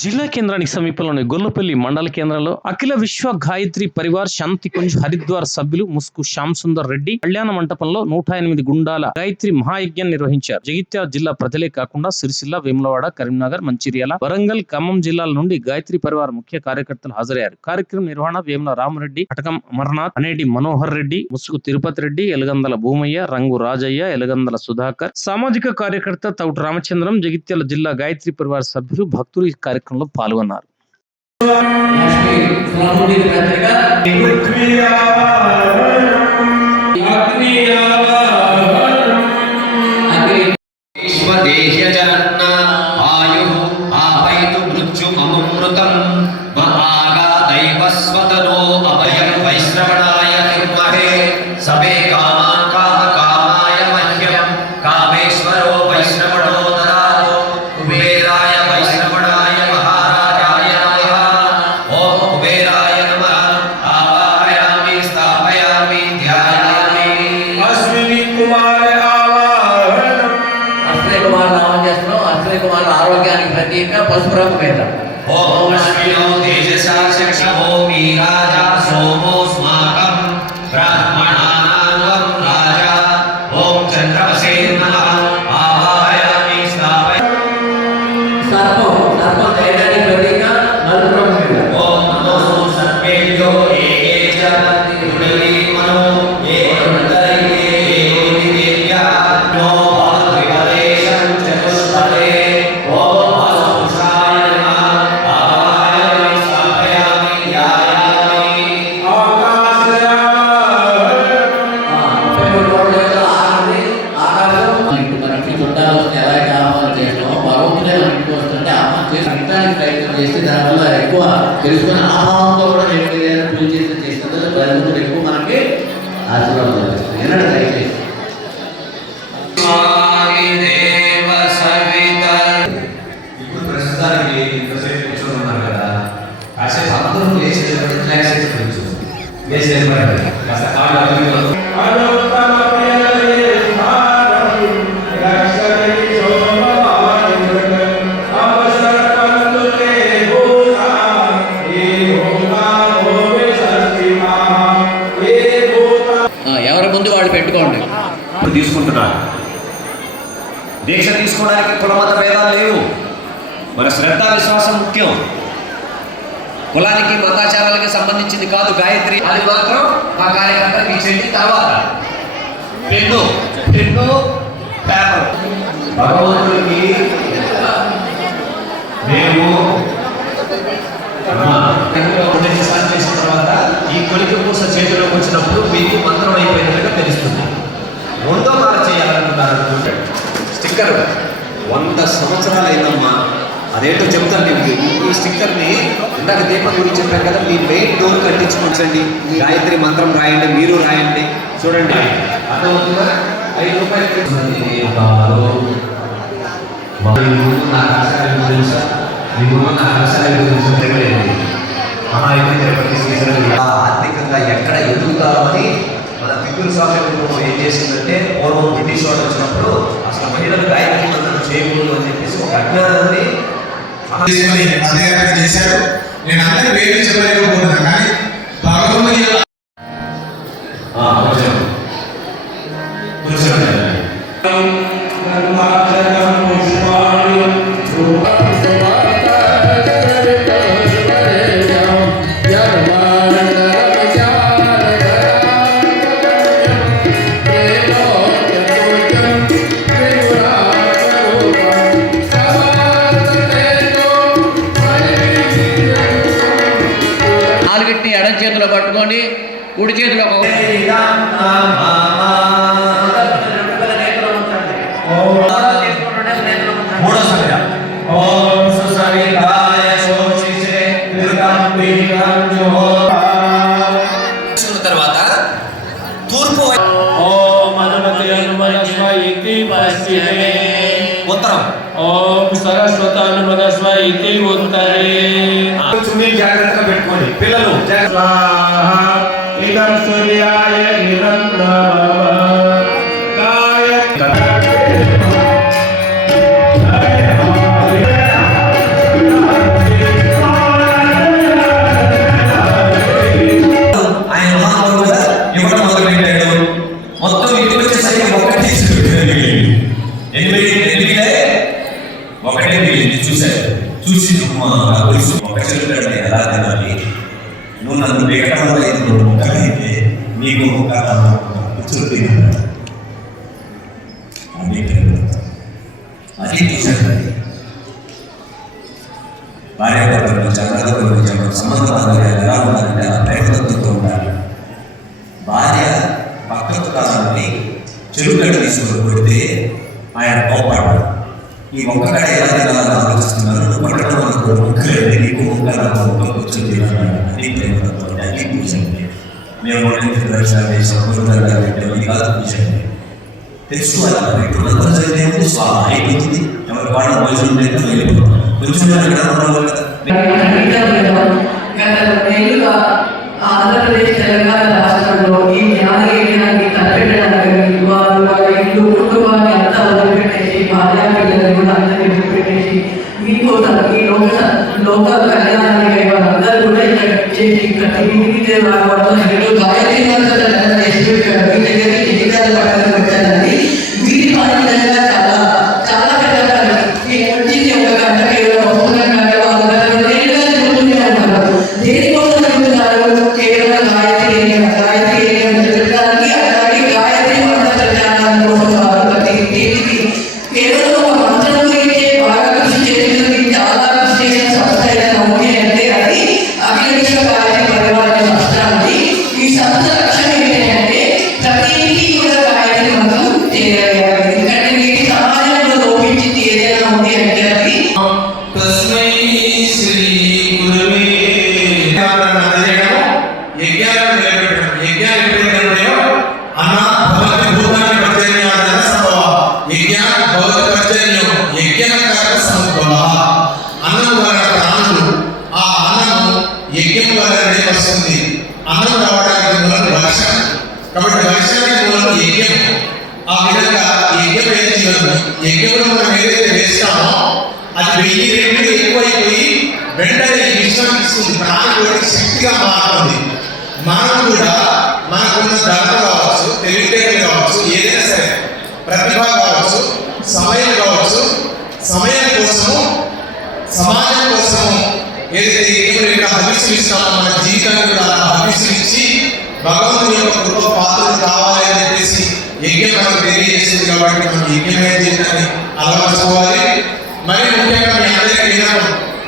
జిల్లా కేంద్రానికి సమీపంలోని గొల్లపల్లి మండల కేంద్రంలో అఖిల విశ్వ గాయత్రి పరివార్ శాంతి కుంజ్ హరిద్వార్ సభ్యులు ముస్కు శ్యామ్ సుందర్ రెడ్డి కళ్యాణ మంటపంలో 108 గుండాల గాయత్రి మహాయజ్ఞం నిర్వహించారు. జగిత్యాల జిల్లా ప్రజలే కాకుండా సిరిసిల్ల, వేములవాడ, కరీంనగర్, మంచిర్యాల, వరంగల్, ఖమ్మం జిల్లాల నుండి గాయత్రి పరివార్ ముఖ్య కార్యకర్తలు హాజరయ్యారు. కార్యక్రమం నిర్వహణ వేముల రామరెడ్డి, పటకం అమర్నాథ్, అనేటి మనోహర్ రెడ్డి, ముసుగు తిరుపతి రెడ్డి, ఎలగందల భూమయ్య, రంగు రాజయ్య, ఎలగందల సుధాకర్, సామాజిక కార్యకర్త తౌటు రామచంద్రం, జగిత్యాల జిల్లా గాయత్రి పరివార్ సభ్యులు భక్తులు ఈ కార్యక్రమంలో పాల్గొన్నారు. ఆరోగ్యానికి ప్రతీక పసుపు రంగు మీద ఓం అశ్వినో తేజసా శక్షో వీరాజా సోమో స్మాకం బ్రహ్మణానాం రాజా ఓం చంద్రవసే నమః ఆవాహయామి సర్పం తేజానికి ప్రతీక నలుపు రంగు మీద ఓం నమో సర్వేభ్యో ఏకే చ గుణవి మనో ఏకంతరికే ఏకోటి దేవ్యా నో భవద్విపదేశం చతుష్పదే చేస్తే దానివల్ల ఎక్కువ తెలుసుకుని ఆభావంతో కూడా ఏదైనా పూజ చేస్తే భగవంతుడు ఎక్కువ మనకి ఆశీర్వాదం లభిస్తుంది. ఏనాడు దయచేసి ఇప్పుడు ప్రస్తుతానికి ఇంతసేపు కూర్చొని ఉన్నారు కదా, కాసేపు అందరూ లేచేటప్పుడు రిలాక్సేషన్ లేచేటప్పుడు కాస్త కాళ్ళు ఎవరి ముందు వాడు పెట్టుకోండి. తీసుకుంటున్నారు. దీక్ష తీసుకోవడానికి కులమత భేదాలు లేవు. మన శ్రద్ధ విశ్వాసం ముఖ్యం. కులానికి మతాచారాలకి సంబంధించింది కాదు గాయత్రి. అది మాత్రం మా కార్యకర్తలకు ఇచ్చేది. తర్వాత పెన్ను పేపర్ భగవంతుడికి మేము చేసిన తర్వాత ఈ కొలిక పూస చేతిలోకి వచ్చినప్పుడు మీకు మంత్రం అయిపోయినట్టుగా తెలుస్తుంది. రెండో మాట చేయాలనుకున్నారనుకుంటే స్టిక్కర్ 100 సంవత్సరాలు అయిందమ్మా. అదేంటో చెప్తాను నేను. ఈ స్టిక్కర్ని ఇందాక దీపం గురించి చెప్పాను కదా, మీ మెయిన్ డోర్ కట్టించుకోండి. గాయత్రి మంత్రం రాయండి, మీరు రాయండి. చూడండి అర్థమవుతుందా? 5 రూపాయలు ఆర్థికంగా ఎక్కడ ఎదుగుతామని మన పిక్కుల స్వామి ఏం చేసిందంటే, పూర్వం బ్రిటిష్ వాళ్ళు వచ్చినప్పుడు అసలు మహిళలు గాయత్రి మంత్రం చేయకూడదు అని చెప్పేసి ఒక అజ్ఞానాన్ని చేశారు. నేను అందరూ వేరే చెప్పలేకపోతున్నాను, కానీ భగవంతుని ఎడం చేతిలో పట్టుకోండి, కుడి చేతిలో తర్వాత తూర్పు ఉత్తరం ఓం సరస్వతానుమనస్వ ఇతి ఉత్తరే. జాగ్రత్తగా పెట్టుకోండి పిల్లలు. ఇదం సూర్యాయ ఇదం నమః. నేను చూశాను. చూసి నువ్వు నాకు తెలుసు ఒక చెరువుగడ్డ ఎలా తినాలి, నువ్వు నన్ను ఎక్కడ రైతు మొక్కలైతే నీకు ఒక కూర్చొని అది చూశాను. భార్యాభర్తలు చంద్రబాబు సంబంధం ఎలా ఉండాలంటే ఆ ప్రేమతో ఉండాలి. భార్య పక్కకు కాదని చెరువుగడ్డ తీసుకొని కొడితే ఆయన కోపాడు. ఈ ఒక్కగడ ఎలా తినాలని ఆలోచిస్తున్నారు, నువ్వు పట్టడం అనుకో ముక్కలేదు, నీకు ముక్కలు ముక్క కూర్చొని తినాలి. అది ప్రేమతో అది కూర్చొని మేము కాదు కూర్చొని తెలుసుకోవాలి. ఇప్పుడు అందరూ చదివేది స్వామి అయిపోతుంది. ఎవరి పాట భోజనం లేదు వెళ్ళిపోతాం. కొంచెం ఆంధ్రప్రదేశ్ తెలంగాణ రాష్ట్రంలో ఈ జ్ఞానయజ్ఞాన్ని తలపెట్టడానికి వాళ్ళ ఇల్లు కుటుంబాన్ని అంతా వదిలిపెట్టేసి భార్య పిల్లలు కూడా అందరినీ వదిలిపెట్టేసి మీకోసం ఈ లోక కళ్యాణానికి వాళ్ళందరూ కూడా ఇక్కడ చేసి ప్రతి ఇంటికి రావడం గాయత్రి వచ్చారండి. వీటి పని నిజంగా చాలా పెద్ద పని. ఈ వచ్చింది ఒక గంటకి వస్తున్నారంటే వాళ్ళు ఉన్నారు. దేనికోసం కేవలం గాయత్రి జరగడానికి అలాగే గాయత్రి మంత్ర జ్ఞానాన్ని కోసం ప్రతి ఇంటికి కేవలం ఒక మంత్రం గురించి బాగా కృషి చేస్తుంది. చాలా కృషి చేసిన సంస్థ ఏదైనా ఉంది అంటే అది అఖిల విశ్వ గాయత్రి పరివార సంస్థ అండి. ఈ సంస్థ లక్ష్యం ఏంటంటే ప్రతి ఇంటికి కూడా గాయత్రి మంత్రం చేయాలి. ఎందుకంటే నేటి సమాజంలో లోపించింది ఏదైనా ఉంది అంటే అది యజ్ఞాలను నిలబెట్టడం. యజ్ఞాలు ఎప్పుడైనా అన్న భగవతి భూతాన్ని పరిచర్య సంభవ యజ్ఞ భగవతి పరిచర్యం యజ్ఞకార సంభవ. అన్నం వలన ప్రాణులు, ఆ అన్నం యజ్ఞం వలనే వస్తుంది. అన్నం రావడానికి మూలం వర్షం, కాబట్టి వర్షానికి మూలం యజ్ఞం. ఆ విధంగా యజ్ఞమే జీవనం. యజ్ఞంలో మనం ఏదైతే వేస్తామో అది 1000 రెట్లు ఎక్కువైపోయి వెంటనే విశ్వానికి ఇస్తుంది, ప్రాణులకు శక్తిగా మారుతుంది. మనం కూడా మనకున్న ధర్మ కావచ్చు, తెలివితేటలు కావచ్చు, ఏదైనా సరే ప్రతిభ కావచ్చు, సమయం కావచ్చు, సమయం కోసము సమాజం కోసము ఏదైతే ఎప్పుడైనా హవిస్సులు ఇస్తామో మన జీవితాన్ని కూడా అలా హవిస్సులు ఇచ్చి భగవంతుని యొక్క కృప పాత్రలు కావాలి అని చెప్పేసి యజ్ఞం మనకు తెలియజేస్తుంది. కాబట్టి మనం యజ్ఞమే జీవితాన్ని అలవర్చుకోవాలి. మరి ముఖ్యంగా మీ అందరికీ వినడం